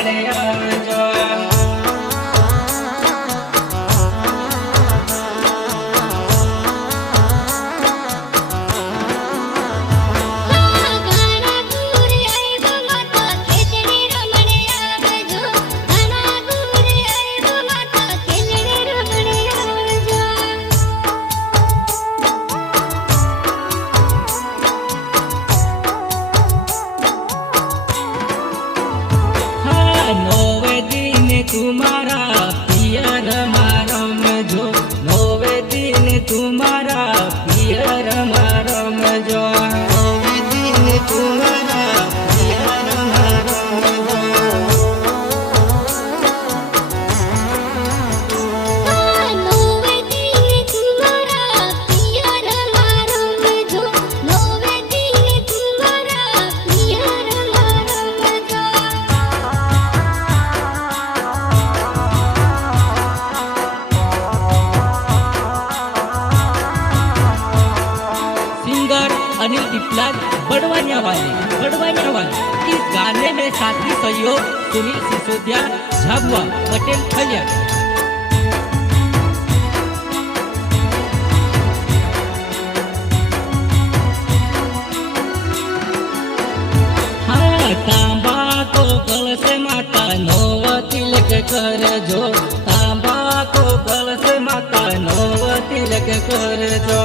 રમણે આવજો. तुम्हारा पियर मारम जो नौवे दिन तुम्हारा पियर मारम जो नौवे दिन तुम्हारा पियर मारम जो नौवे दिन तुम्हारा पियर मारम जो. अनिल दीपलाल बड़वानिया वाले इस गाने में साथी सहयोग सुनील सिसोदिया, झाबुआ, पटेल खलिया. हाँ तांबा को कल से माता नौव तिलक कर जो तांबा को कल से माता नौव तिलक कर जो.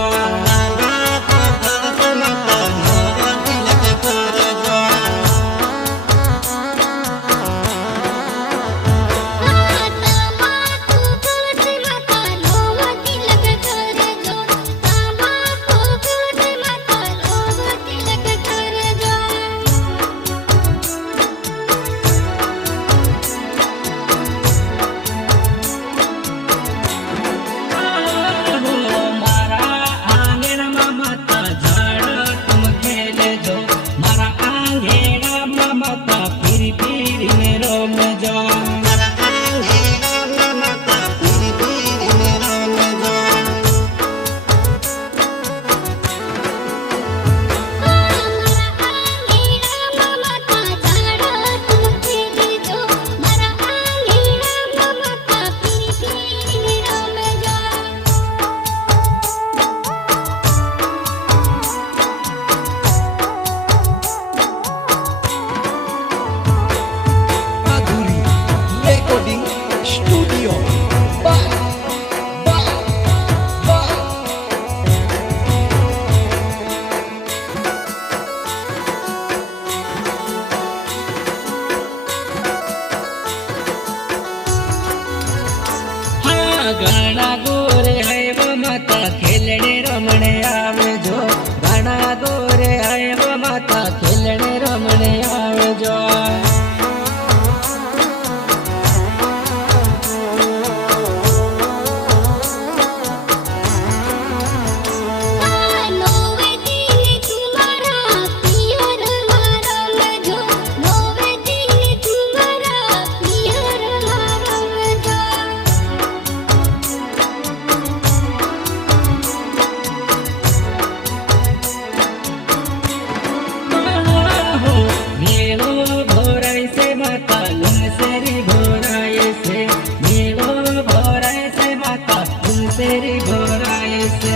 गाना गोरे है वो माता खेलने रमणे आवजो. गाना गोरे है वो माता खेलने रमणे आवजो. तेरी घोराई से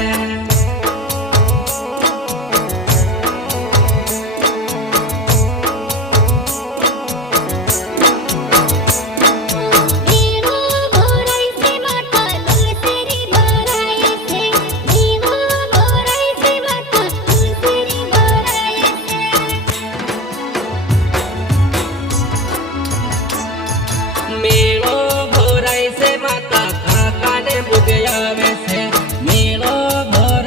मेलो भोराई से माता काका ने बुगया वैसे मेलो भोराई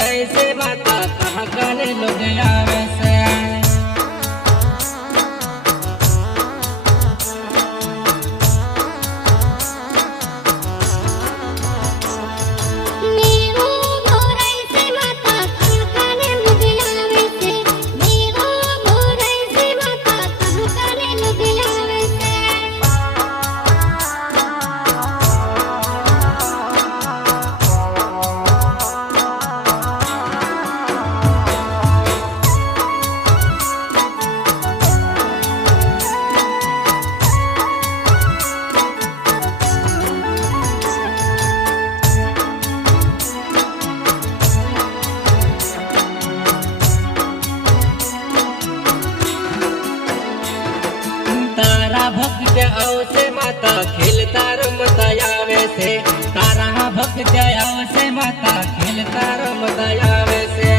ત્યાં આવશે માતા ખેલતા રમતા આવે છે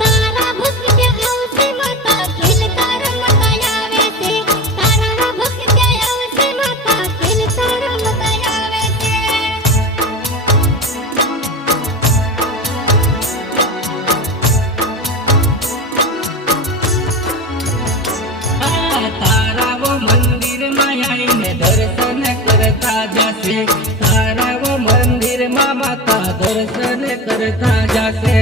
તારા ભક્ત ત્યાં આવશે માતા ખેલતા રમતા આવે છે તારા ભક્ત ત્યાં આવશે માતા ખેલતા રમતા આવે છે તારાવો મંદિરમાં આવીને દર્શન કરતા જશે તારાવો મંદિરમાં માતા દર્શન કરતા જશે